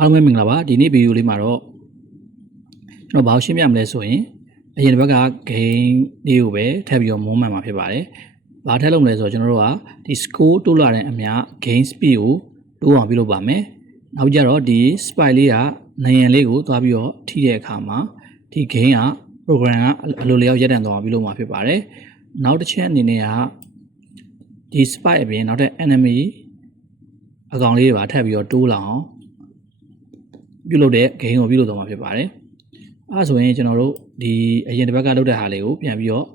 အားလုံးပဲမင်္ဂလာပါဒီနေ့ဗီဒီယိုလေးမှာတော့ကျွန်တော်ဘာလို့ရှင်းပြမလဲဆိုရင်အရင်တစ်ပတ်က game လေးကိုပဲထပ်ပြီးတော့မုန်းမှန်မှာဖြစ်ပါတယ်။ဘာထပ်လုပ်မလဲဆိုတော့ကျွန်တော်တို့ကဒီ score တိုးလာတဲ့အမျှ game speed ကိုတိုးအောင်ပြုလုပ်ပါမယ်။နောက်ကြတော့ဒီ spy လေးကနိုင်ရန်လေးကိုသွားပြီးတော့ထိတဲ့အခါမှာဒီ game က program ကအလိုလျောက်ရပ်တန့်သွားပြုလုပ်မှာဖြစ်ပါတယ်။နောက်တစ်ချက်အနေနဲ့ကဒီ spy အပြင်နောက်တဲ့ enemy အကောင်လေးတွေပါထပ်ပြီးတော့တိုးလာအောင်ပြုလုပ်တဲ့ game ကိုပြုလုပ်သွားမှာဖြစ်ပါတယ်။အဲဆိုရင်ကျွန်တော်တို့ဒီအရင်တစ်ပတ်ကလုပ်တဲ့ဟာလေးကိုပြန်ပြီးတော့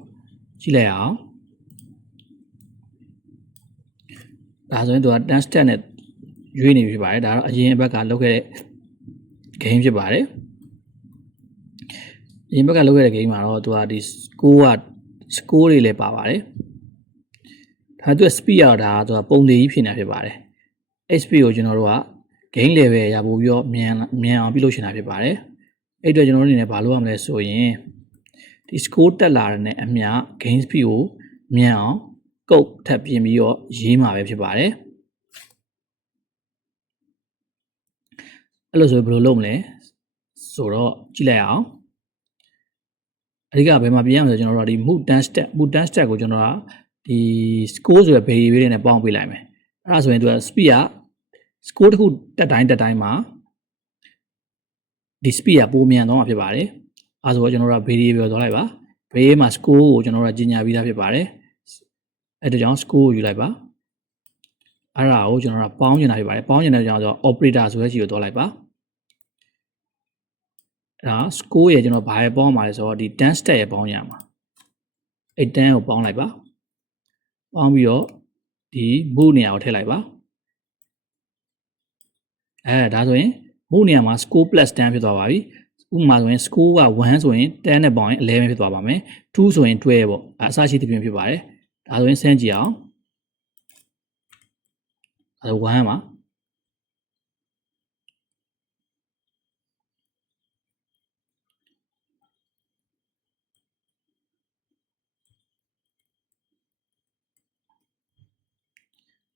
ကြည့်လိုက်အောင်။ဒါဆိုရင်သူက 10 step နဲ့ရွေးနေပြီဖြစ်ပါတယ်။ဒါတော့အရင်တစ်ပတ်ကလုပ်ခဲ့တဲ့ game ဖြစ်ပါတယ်။အရင်ဘက်ကလုပ်ခဲ့တဲ့ game မှာတော့သူကဒီ score တွေလည်းပါပါတယ်။ဒါသူက speed ရတာသူကပုံသေးကြီးဖြစ်နေတာဖြစ်ပါတယ်။ speed ကိုကျွန်တော်တို့ကgame level ရပို့ပြီးတော့မြန်အောင်ပြုလုပ်ရှင်တာဖြစ်ပါတယ်။အဲ့အတွက်ကျွန်တော်တို့အနေနဲ့ဘာလုပ်ရမလဲဆိုရင်ဒီ score တက်လာတဲ့အမျှ game speed ကိုမြန်အောင်ကုတ်ထပ်ပြင်ပြီးတော့ရေးမှာပဲဖြစ်ပါတယ်။အဲ့လိုဆိုရင်ဘယ်လိုလုပ်မလဲဆိုတော့ကြည့်လိုက်အောင်။အဓိကဘယ်မှာပြင်ရမလဲဆိုကျွန်တော်တို့ဒီ move 10 step ကိုကျွန်တော်ကဒီ score ဆိုတဲ့ variable တွေနဲ့ပေါင်းပေးလိုက်မယ်။အဲ့ဒါဆိုရင်သူက speed ကscore တစ်ခုတက်တိုင်းမှာဒီ speed ကပိုမြန်သွားမှာဖြစ်ပါတယ်။အဲဆိုတော့ကျွန်တော်တို့က variable သွားလိုက်ပါ။ variable မှာ score ကိုကျွန်တော်တို့ကကြီးညာပြီးသားဖြစ်ပါတယ်။အဲဒါကြောင့် score ကိုယူလိုက်ပါ။အဲ့ဒါကိုကျွန်တော်တို့ကပေါင်းချင်တာဖြစ်ပါတယ်။ပေါင်းချင်တဲ့ကြောင့်ဆို operator ဆိုတဲ့ခြေကိုသွားလိုက်ပါ။အဲ့ဒါ score ရဲ့ကျွန်တော်ဘာရဲ့ပေါင်းမှာလဲဆိုတော့ဒီ10 step ရဲ့ပေါင်းရမှာ။အဲ့10ကိုပေါင်းလိုက်ပါ။ပေါင်းပြီးတော့ဒီ move နေရာကိုထည့်လိုက်ပါ။ဒါဆိုရင်မို့နေရာမှာ score plus 10ဖြစ်သွားပါပြီဥပမာဆိုရင် score က1ဆိုရင်10နဲ့ပေါင်းရင်11ဖြစ်သွားပါမယ်2ဆိုရင်12ပေါ့အစရှိသဖြင့်ဖြစ်ပါတယ်ဒါဆိုရင်စမ်းကြည့်အောင်အဲ1မှာ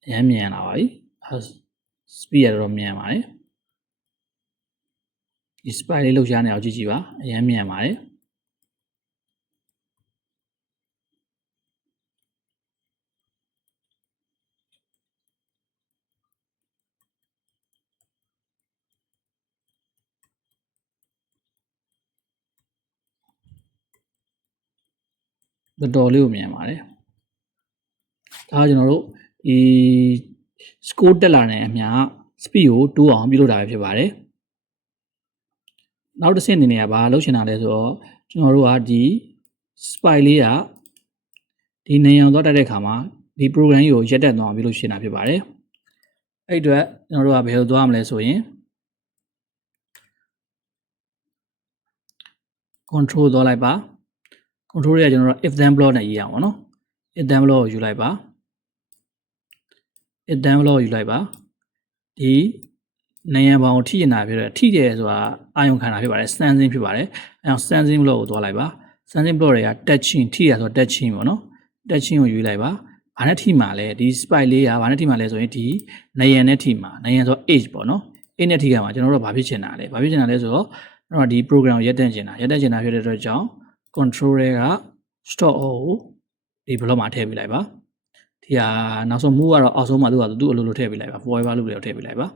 အရင်မြန်လာပါပြီ speed ရတော့မြန်ပါတယ်ဒီ spy လေးလှုပ်ရှားနေအောင်ကြည့်ကြည့်ပါအရင်မြန်ပါတယ်တော်လေးကိုမြန်ပါတယ်ဒါကကျွန်တော်တို့ဒီ score တက်လာတဲ့အမျှ speed ကိုတိုးအောင်ပြုလုပ်တာပဲဖြစ်ပါတယ်နောက်တစ်ဆင့်အနေနဲ့ကဘာလုပ်ချင်တာလဲဆိုတော့ကျွန်တော်တို့ကဒီ spy လေးကဒီနေအောင်သွားတက်တဲ့အခါမှာဒီ program ကြီးကိုရက်တက်သွားအောင်ပြုလုပ်ရှင်တာဖြစ်ပါတယ်အဲ့အတွက်ကျွန်တော်တို့ကဘယ်လိုသွားရမလဲဆိုရင် control သွားလိုက်ပါ control တွေကကျွန်တော်တို့ if then block နဲ့ရေးအောင်ပေါ့နော် if then block ကိုယူလိုက်ပါ if then block ကိုယူလိုက်ပါဒီနေရပေါင်းထိနေတာဖြစ်တယ်ထိတယ်ဆိုတာအာယုံခံတာဖြစ်ပါတယ် sensing ဖြစ်ပါတယ်အဲအောင် sensing block ကိုသွားလိုက်ပါ sensing block တွေက touching ထိရဆို touching ပေါ့နော် touching ကိုယူလိုက်ပါဘာနဲ့ထိမှာလဲဒီ spy လေးကဘာနဲ့ထိမှာလဲဆိုရင်ဒီနေရနဲ့ထိမှာနေရဆို age ပေါ့နော် age နဲ့ထိရမှာကျွန်တော်တို့ဘာဖြစ်ချင်တာလဲဘာဖြစ်ချင်တာလဲဆိုတော့ကျွန်တော်ဒီ program ကိုရပ်တန့်ချင်တာဖြစ်တဲ့အတွက်ကြောင့် control တွေက stop all ကိုဒီ block မှာထည့်ပေးလိုက်ပါဒီဟာနောက်ဆုံး move ကတော့အောက်ဆုံးမှာသူ့အလိုလိုထည့်ပေးလိုက်ပါ forever loop တွေကိုထည့်ပေးလိုက်ပါ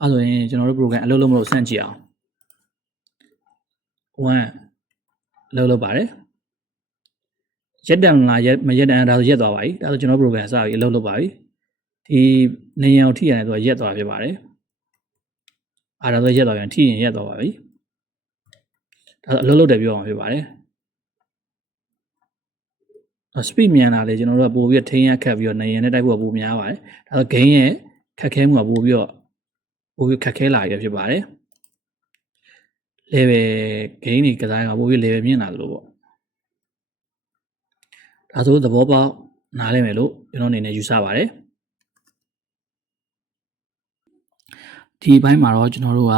အဲဆိုရင်ကျွန်တော်တို့ program အလုပ်လုပ်မလို့စမ်းကြည့်အောင်1လုပ်ပါတယ်ရက်တန်လားမရက်တန်ဒါဆိုရက်သွားပါပြီဒါဆိုကျွန်တော် program စပြီးအလုပ်လုပ်ပါပြီဒီနေရအောင်ထိရတယ်သူကရက်သွားဖြစ်ပါတယ်ဒါဆိုရက်သွားပြန်ထိရင်ရက်သွားပါပြီဒါဆိုအလုပ်လုပ်တယ်ပြောအောင်ဖြစ်ပါတယ်speed မြန်လာလေကျွန်တော်တို့ကပို့ပြီးထိန်းရခတ်ပြီးတော့နေရနဲ့တိုက်ဖို့ပိုများပါတယ်ဒါဆို gain ရဲ့ခက်ခဲမှုကပို့ပြီးခက်ခဲလာရဖြစ်ပါတယ် level gain တွေကစားရတာပို့ပြီး level မြင့်လာလို့ပေါ့ဒါဆိုသဘောပေါက်နားလည်မယ်လို့ကျွန်တော်အနေနဲ့ယူဆပါတယ်ဒီဘက်မှာတော့ကျွန်တော်တို့က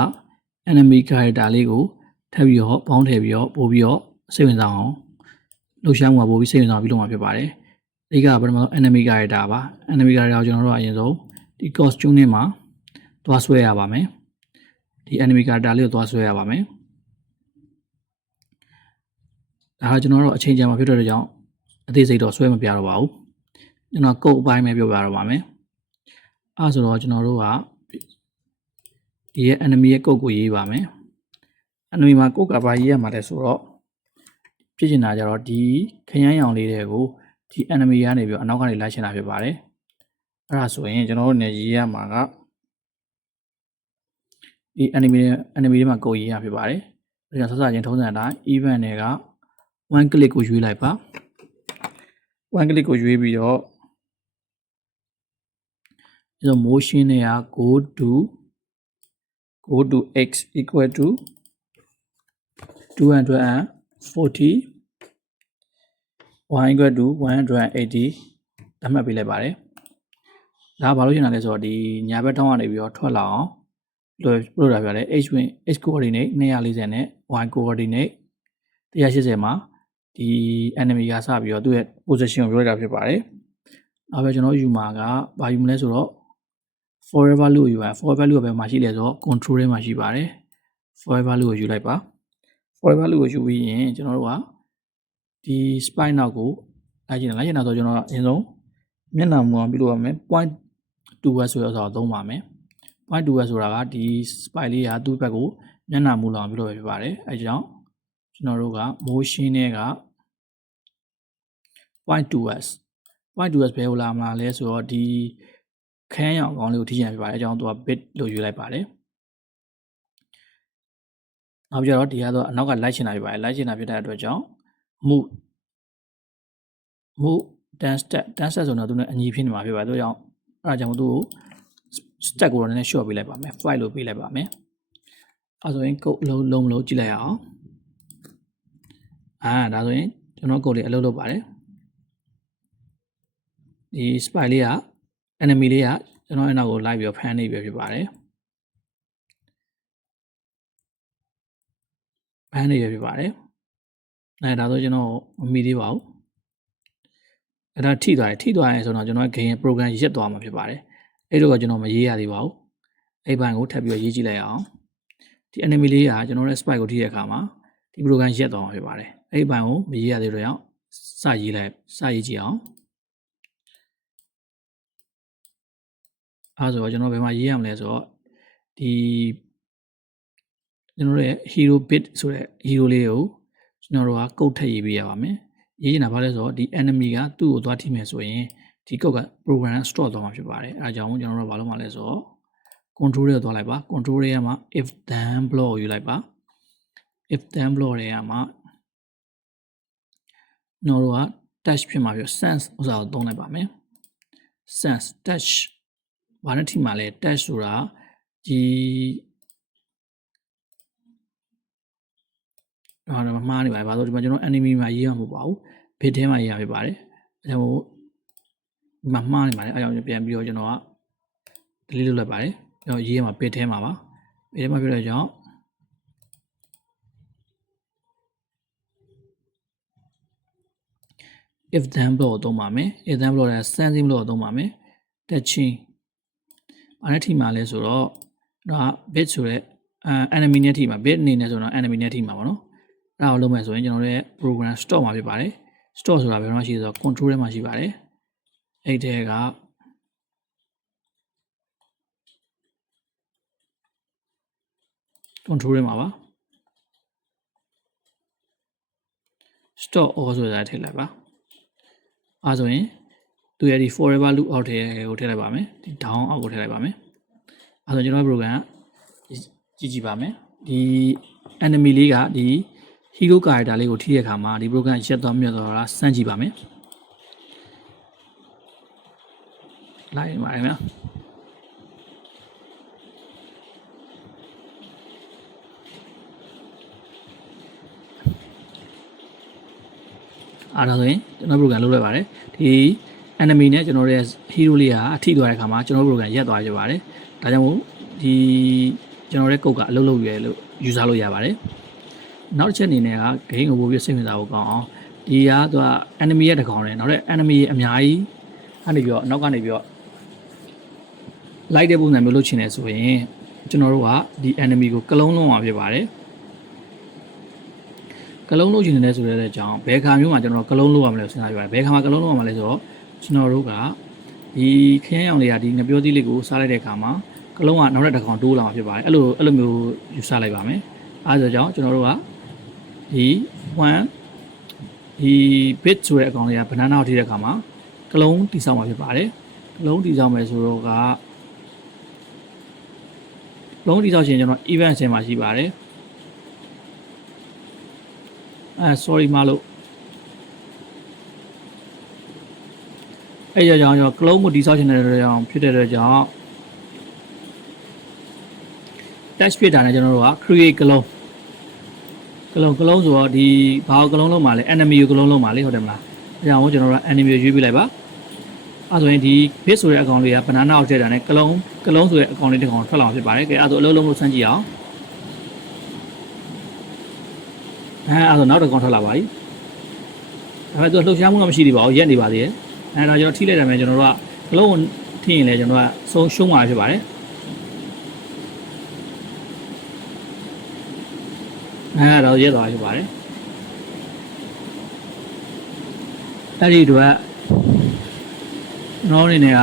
enemy character လေးကိုထပ်ပြီးတော့ပေါင်းထည့်ပြီးတော့ပို့ပြီးတော့စိတ်ဝင်စားအောင်လှုပ်ရှားမှုကပို့ပြီးစိတ်ဝင်စားပြီးလုပ်မှာဖြစ်ပါတယ်ဒီကပထမဆုံး enemy character ပါ enemy character ကိုကျွန်တော်တို့ကအရင်ဆုံးဒီ costume နဲ့မှာသွားဆွဲရပါမယ် ဒီ enemy character လေးကိုသွားဆွဲရပါမယ်ဒါကကျွန်တော်တို့အချိန်ကြာမှာဖြစ်တဲ့ကြောင့်အသေးစိတ်တော့ဆွဲမပြတော့ပါဘူးကျွန်တော်ကုတ်အပိုင်းပဲပြောပြတော့ပါမယ်အဲဆိုတော့ကျွန်တော်တို့ကဒီရဲ့ enemy ရဲ့ကုတ်ကိုရေးပါမယ် enemy မှာကုတ်ကဘာရေးရမှာလဲဆိုတော့ဖြစ်ချင်တာကြတော့ဒီခရမ်းရောင်လေးတွေကိုဒီ enemy ကနေပြီးအနောက်ကနေလိုက်ချင်တာဖြစ်ပါတယ်အဲ့ဒါဆိုရင်ကျွန်တော်တို့နေရေးရမှာကဒီ enemy တွေမှာကုတ်ရေးရဖြစ်ပါတယ်ဒါကြောင့်ဆက်စချင်းထုံးစံအတိုင်း event တွေက one click ကိုရွေးလိုက်ပါ one click ကိုရွေးပြီးတော့ဒီ motion တွေက go to x equal to 240 y equal to 180သတ်မှတ်ပေးလိုက်ပါတယ်ဒါကဘာလို့ရှင်းတာလဲဆိုတော့ဒီညာဘက်ထောင်းကနေပြီးတော့ထွက်လာအောင်လို့တာပြတယ် x coordinate 240နဲ့ y coordinate 180မှာဒီ enemy ကစပြီးတော့သူ့ရဲ့ position ကိုပြောလိုက်တာဖြစ်ပါတယ်နောက်ပဲကျွန်တော်ယူမှာကဘာယူမလဲဆိုတော့ forever loop ယူပါ forever loop ကဘယ်မှာရှိလဲဆိုတော့ control ထဲမှာရှိပါတယ် forever loop ကိုယူလိုက်ပါ forever loop ကိုယူပြီးရင်ကျွန်တော်တို့ကဒီ spine နောက်ကိုလိုက်ချင်တာဆိုကျွန်တော်ကအရင်ဆုံးမျက်နှာမူအောင်ပြုလုပ်ရမယ် point 2w ဆိုတော့သုံးပါမယ် point 2w ဆိုတာကဒီ spine လေးကသူ့ဘက်ကိုမျက်နှာမူအောင်ပြုလုပ်ရဖြစ်ပါတယ်အဲကြောင့်ကျွန်တော်တို့က motion နဲ့က point 2w ဘယ်လိုလာမလဲဆိုတော့ဒီခန်းရောင်ကောင်းလေးကိုထိချင်ဖြစ်ပါတယ်အဲကြောင့်သူက bit လို့ယူလိုက်ပါတယ်နောက်ပြီးတော့ဒီကတော့အနောက်ကလိုက်ချင်တာဖြစ်ပါတယ်လိုက်ချင်တာဖြစ်တဲ့အတွက်ကြောင့် move 10 step ဆိုတော့သူနဲ့အညီဖြစ်နေမှာဖြစ်ပါတယ်အဲကြောင့်သူ့ကို step ကိုတော့နည်းနည်း short ပေးလိုက်ပါမယ် 5 လို့ပေးလိုက်ပါမယ်အဲဆိုရင်ကုတ်လုံးမလို့ကြည့်လိုက်ရအောင်ဒါဆိုရင်ကျွန်တော်ကုတ်လေးအလုပ်လုပ်ပါတယ်ဒီ spy လေးက enemy လေးကကျွန်တော်အနောက်ကိုလိုက်ပြီးတော့ဖမ်းနေပြီဖြစ်ပါတယ်ဒါဆိုကျွန်တော်မမီသေးပါဘူးအဲ့ဒါထိသွားရင်ဆိုတော့ကျွန်တော် game program ရက်သွားမှာဖြစ်ပါတယ်အဲ့တော့ကျွန်တော်မရေးရသေးပါဘူးအဲ့ဘိုင်းကိုထပ်ပြီးတော့ရေးကြည့်လိုက်အောင်ဒီ enemy လေးကကျွန်တော်ရဲ့ spy ကိုထိတဲ့အခါမှာဒီ program ရက်သွားမှာဖြစ်ပါတယ်အဲ့ဘိုင်းကိုမရေးရသေးတော့အောင်စရေးကြည့်အောင်ဆိုတော့ကျွန်တော်ဘယ်မှာရေးရမလဲဆိုတော့ဒီကျွန်တော်ရဲ့ hero bit ဆိုတဲ့ hero လေးကိုကျွန်တော်တို့ကကုတ်ထည့်ရေးပေးရပါမယ်ရေးချင်တာဘာလဲဆိုတော့ဒီ enemy ကသူ့ကိုသွားထိမယ်ဆိုရင်ဒီကုတ်က program store သွားမှာဖြစ်ပါတယ်အဲဒါကြောင့်ကျွန်တော်တို့ကဘာလုပ်မှာလဲဆိုတော့ control တွေကိုသွားလိုက်ပါ control တွေကမှာ if then block ကိုယူလိုက်ပါ if then block တွေကမှာကျွန်တော်တို့က touch ဖြစ်မှာပြီး sense ဥစ္စာကိုသုံးလိုက်ပါမယ် sense touch ဘာနဲ့ထိမှာလဲ touch ဆိုတာဒီတော့မှားနေပါတယ်ဘာလို့ဒီမှာကျွန်တော် enemy မှာရေးရမှာမဟုတ်ပါဘူး bit ထဲမှာရေးရဖြစ်ပါတယ်အဲဒါမို့ဒီမှာမှားနေပါတယ်အဲကြောင့်ပြန်ပြီးတော့ကျွန်တော်က delete လုပ်လိုက်ပါတယ်ကျွန်တော်ရေးရမှာ bit ထဲမှာပါ bit ထဲမှာပြတဲ့ကြောင့်if then block ကိုသုံးပါမယ် if then block နဲ့ sensing block ကိုသုံးပါမယ် touching ဘာနဲ့ထိမှာလဲဆိုတော့ဒါ bit ဆိုတဲ့enemy နဲ့ထိမှာ bit အနေနဲ့ဆိုတော့ enemy နဲ့ထိမှာပါနော်အဲ့ဒါကိုလုပ်မယ်ဆိုရင်ကျွန်တော်တို့ရဲ့ program stop မှာဖြစ်ပါတယ် stop ဆိုတာဘယ်မှာရှိလဲဆိုတော့ control ထဲမှာရှိပါတယ်အဲ့တဲ့က control ထဲမှာပါ stop all ဆိုတာထည့်လိုက်ပါအဲဆိုရင်သူရဲ့ဒီ forever loop အောက်ထဲကိုထည့်လိုက်ပါမယ်ဒီ down အောက်ကိုထည့်လိုက်ပါမယ်အဲဆိုကျွန်တော် program ကကြည့်ပါမယ်ဒီ enemy လေးကဒီ hero character လေးကိုထိတဲ့အခါမှာဒီ program ရက်သွားမြတ်သွားတာစမ်းကြည့်ပါမယ်လိုက်ပါမယ်အားဒါဆိုရင်ကျွန်တော် program လုပ်လိုက်ပါတယ်ဒီ enemy နဲ့ကျွန်တော်ရဲ့ hero လေးကအထိသွားတဲ့အခါမှာကျွန်တော် program ရက်သွားရပါတယ်ဒါကြောင့်မို့ဒီကျွန်တော်ရဲ့ကုတ်ကအလုပ်လုပ်ရလို့ယူဆလို့ရပါတယ်နောက်တစ်ချက်အနေနဲ့က game ကိုပို့ပြီးစိတ်ဝင်စားဖို့ကောင်းအောင်ဒီကသူက enemy ရဲ့တကောင်နဲ့နောက်တဲ့ enemy ရဲ့အများကြီးကနေပြီးတော့နောက်ကနေပြီးတော့ လိုက်တဲ့ပုံစံမျိုးလုပ်ချင်တယ်ဆိုရင် ကျွန်တော်တို့ကဒီ enemy ကိုကလုံးလုံးမှာဖြစ်ပါတယ်ကလုံးလုံးချင်တယ်ဆိုတဲ့အကြောင်းဘယ်ခါမျိုးမှာကျွန်တော်ကလုံးလုံးရမလဲစဉ်းစားကြပါဘယ်ခါမှာကလုံးလုံးရမလဲဆိုတော့ကျွန်တော်တို့ကဒီခရမ်းရောင်တွေကဒီငပြောသီးလေးကိုစားလိုက်တဲ့အခါမှာကလုံးကနောက်တစ်ကောင်တိုးလာမှာဖြစ်ပါတယ်အဲ့လိုမျိုးယူဆလိုက်ပါမယ်အဲဒါကြောင့်ကျွန်တော်တို့ကဒီ1ဒီ bit ဆိုတဲ့အကောင်လေးက banana ကိုထိတဲ့အခါမှာကလုံးတိဆောက်မှာဖြစ်ပါတယ်ကလုံးတိဆောက်မယ်ဆိုတော့ကလုံးတိဆောက်ခြင်းကျွန်တော် event ဆင်မှာရှိပါတယ်sorry မလို့အဲ့ကြောင့်ကျွန်တော်ကလုံးကိုတိဆောက်ခြင်းတဲ့ကြောင့်ဖြစ်တဲ့အတွက်ကြောင့် touch ဖြစ်တာနဲ့ကျွန်တော်တို့က create ကလုံးဆိုတော့ဒီဘာကိုကလုံးလုံးမှာလဲ enemy ကိုကလုံးလုံးမှာလေဟုတ်တယ်မလားအဲကြောင့်ကျွန်တော်တို့ enemy ကိုရွေးပြလိုက်ပါအဲဆိုရင်ဒီ bit ဆိုတဲ့အကောင်လေးက banana ကိုထည့်တာနဲ့ကလုံးဆိုတဲ့အကောင်လေးတစ်ကောင်ထွက်လာမှာဖြစ်ပါတယ်ကဲအဲဆိုအလုံးလုံးလို့စမ်းကြည့်အောင်အဲဆိုနောက်တစ်ကောင်ထွက်လာပါပြီဒါပေမဲ့သူလှုပ်ရှားမှုတော့မရှိသေးပါဘူးရက်နေပါသေးတယ်အဲတော့ကျွန်တော်ထိလိုက်တယ်မယ်ကျွန်တော်တို့ကကလုံးကိုထိရင်လည်းကျွန်တော်ကရှုံးမှာဖြစ်ပါတယ်အဲတော့ရက်သွားဖြစ်ပါတယ်အဲ့ဒီတော့ကျွန်တော်အနေနဲ့က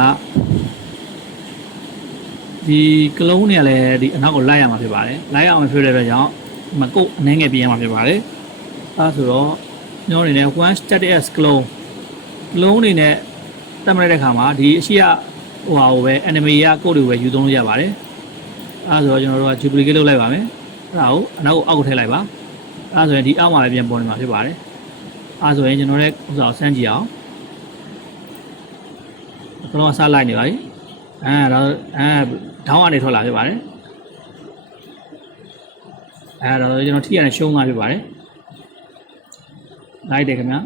ဒီကလုံးနဲ့လည်းဒီအနောက်ကိုလိုက်ရမှာဖြစ်ပါတယ်လိုက်အောင်ဖြစ်တဲ့အတွက်ကြောင့်မကုတ်အနှဲငယ်ပြင်ရမှာဖြစ်ပါတယ်အဲဆိုတော့ကျွန်တော်အနေနဲ့1 static as ကလုံးအနေနဲ့တတ်မှတ်တဲ့အခါမှာဒီအရှိကဟိုဟာကိုပဲ enemy ကကုတ်တွေကိုပဲယူသုံးလို့ရပါတယ်အဲဆိုတော့ကျွန်တော်တို့က duplicate လုပ်လိုက်ပါမယ်အဲ့ဒါကိုအနောက်ကိုအောက်ကိုထည့်လိုက်ပါအဲဆိုရင်ဒီအောက်မှာပဲပြန်ပေါ်နေမှာဖြစ်ပါတယ်အဲဆိုရင်ကျွန်တော်တို့ဥစ္စာကိုစမ်းကြည့်အောင်ကလုံးကစလိုက်နေပါပြီဒေါင်းကနေထွက်လာဖြစ်ပါတယ်အဲတော့ကျွန်တော်ထိရတဲ့ရှုံးမှာဖြစ်ပါတယ်လိုက်တယ်ခင်ဗျာဒ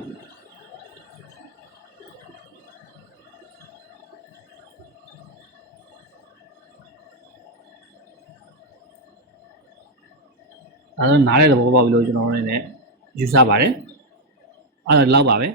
ါဆိုနားတဲ့သဘောပေါက်ပြီလို့ကျွန်တော်တို့အနေနဲ့ယူဆပါတယ်အဲ့ဒါလောက်ပါပဲ